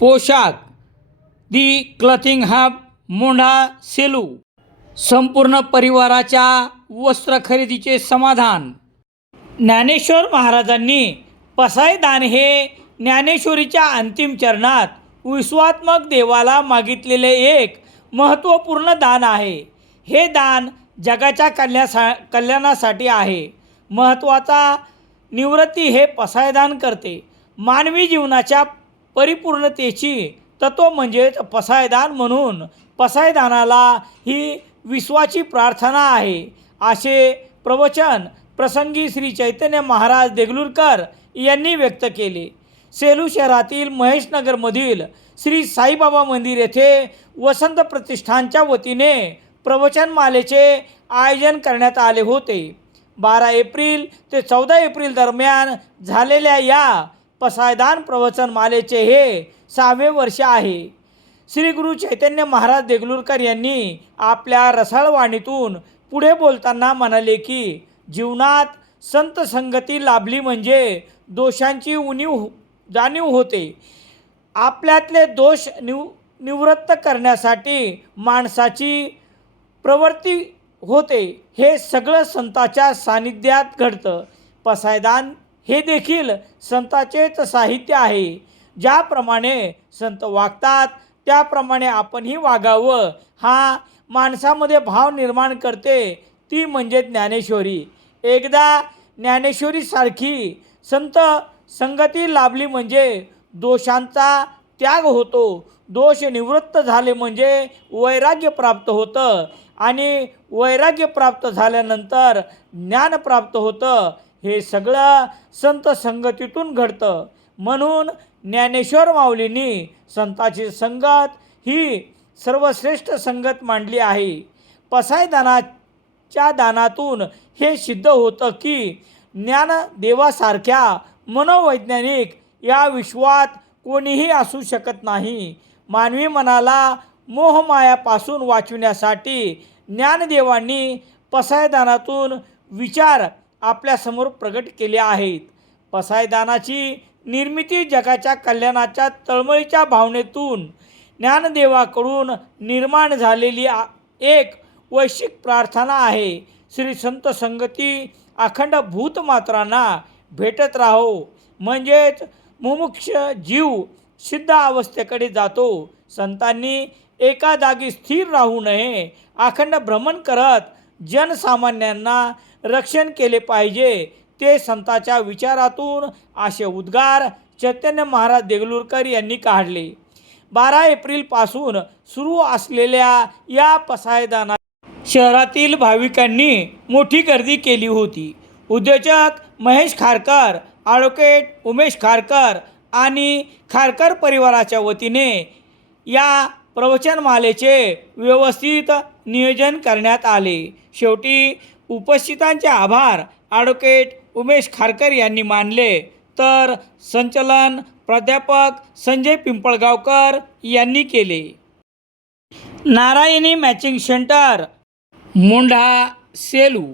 पोशाख. The clothing hub Mondha Selu. संपूर्ण परिवाराच्या वस्त्र खरेदीचे समाधान. ज्ञानेश्वर महाराजांनी पसायदान हे ज्ञानेश्वरीच्या अंतिम चरणात विश्वात्मक देवाला मागितलेले एक महत्त्वपूर्ण दान आहे. हे दान जगाच्या कल्यासा कल्याणासाठी आहे. महत्त्वाचा निवृत्ती हे पसायदान करते. मानवी जीवनाच्या परिपूर्णतेची तत्व म्हणजेच पसायदान म्हणून पसायदानाला ही विश्वाची प्रार्थना आहे. असे प्रवचन प्रसंगी श्री चैतन्य महाराज देगलूरकर यांनी व्यक्त केले. सेलू शहरातील महेशनगरमधील श्री साईबाबा मंदिर येथे वसंत प्रतिष्ठानच्या वतीने प्रवचनमालेचे आयोजन करण्यात आले होते. बारा एप्रिल ते चौदा एप्रिल दरम्यान झालेल्या या पसायदान प्रवचनमालेचे हे सहावे वर्ष आहे. श्री गुरु चैतन्य महाराज देगलूरकर यांनी आपल्या रसाळवाणीतून पुढे बोलताना म्हणाले की जीवनात संत संगती लाभली म्हणजे दोषांची उणीव जाणीव होते. आपल्यातले दोष निव निवृत्त करण्यासाठी माणसाची प्रवृत्ती होते. हे सगळं संताच्या सानिध्यात घडतं. पसायदान हे देखील संताचेच साहित्य आहे. ज्याप्रमाणे संत वागतात त्याप्रमाणे आपणही वागावं. हा माणसामध्ये भाव निर्माण करते ती म्हणजे ज्ञानेश्वरी. एकदा ज्ञानेश्वरीसारखी संत संगती लाभली म्हणजे दोषांचा त्याग होतो. दोष निवृत्त झाले म्हणजे वैराग्य प्राप्त होतं. आणि वैराग्य प्राप्त झाल्यानंतर ज्ञान प्राप्त होतं. हे सगळं संत संगतीतून घडतं. म्हणून ज्ञानेश्वर माऊलींनी संताची संगत ही सर्वश्रेष्ठ संगत मांडली आहे. पसायदानाच्या दानातून हे सिद्ध होतं की ज्ञानदेवासारख्या मनोवैज्ञानिक या विश्वात कोणीही असू शकत नाही. मानवी मनाला मोहमायापासून वाचविण्यासाठी ज्ञानदेवांनी पसायदानातून विचार आपल्यासमोर प्रगट केले आहेत. पसायदानाची निर्मिती जगाच्या कल्याणाच्या तळमळीच्या भावनेतून ज्ञानदेवाकडून निर्माण झालेली एक वैश्विक प्रार्थना आहे. श्री संत संगती अखंड भूतमात्रांना भेटत राहो. म्हणजेच मुमुक्ष जीव सिद्ध अवस्थेकडे जातो. संतांनी एका जागी स्थिर राहू नये. अखंड भ्रमण करत जनसामान्यांना रक्षण केले पाहिजे. ते संताच्या विचारातून असे उद्गार चैतन्य महाराज देगलूरकर यांनी काढले. बारा एप्रिलपासून सुरू असलेल्या या पसायदाना शहरातील भाविकांनी मोठी गर्दी केली होती. उद्योजक महेश खारकर ॲडव्होकेट उमेश खारकर आणि खारकर परिवाराच्या वतीने या प्रवचनमालेचे व्यवस्थित नियोजन करण्यात आले. शेवटी उपस्थितांचे आभार. ॲडव्होकेट उमेश खारकर यांनी मानले. तर संचलन प्राध्यापक संजय पिंपळगावकर यांनी केले. Narayani matching centre Mondha Selu.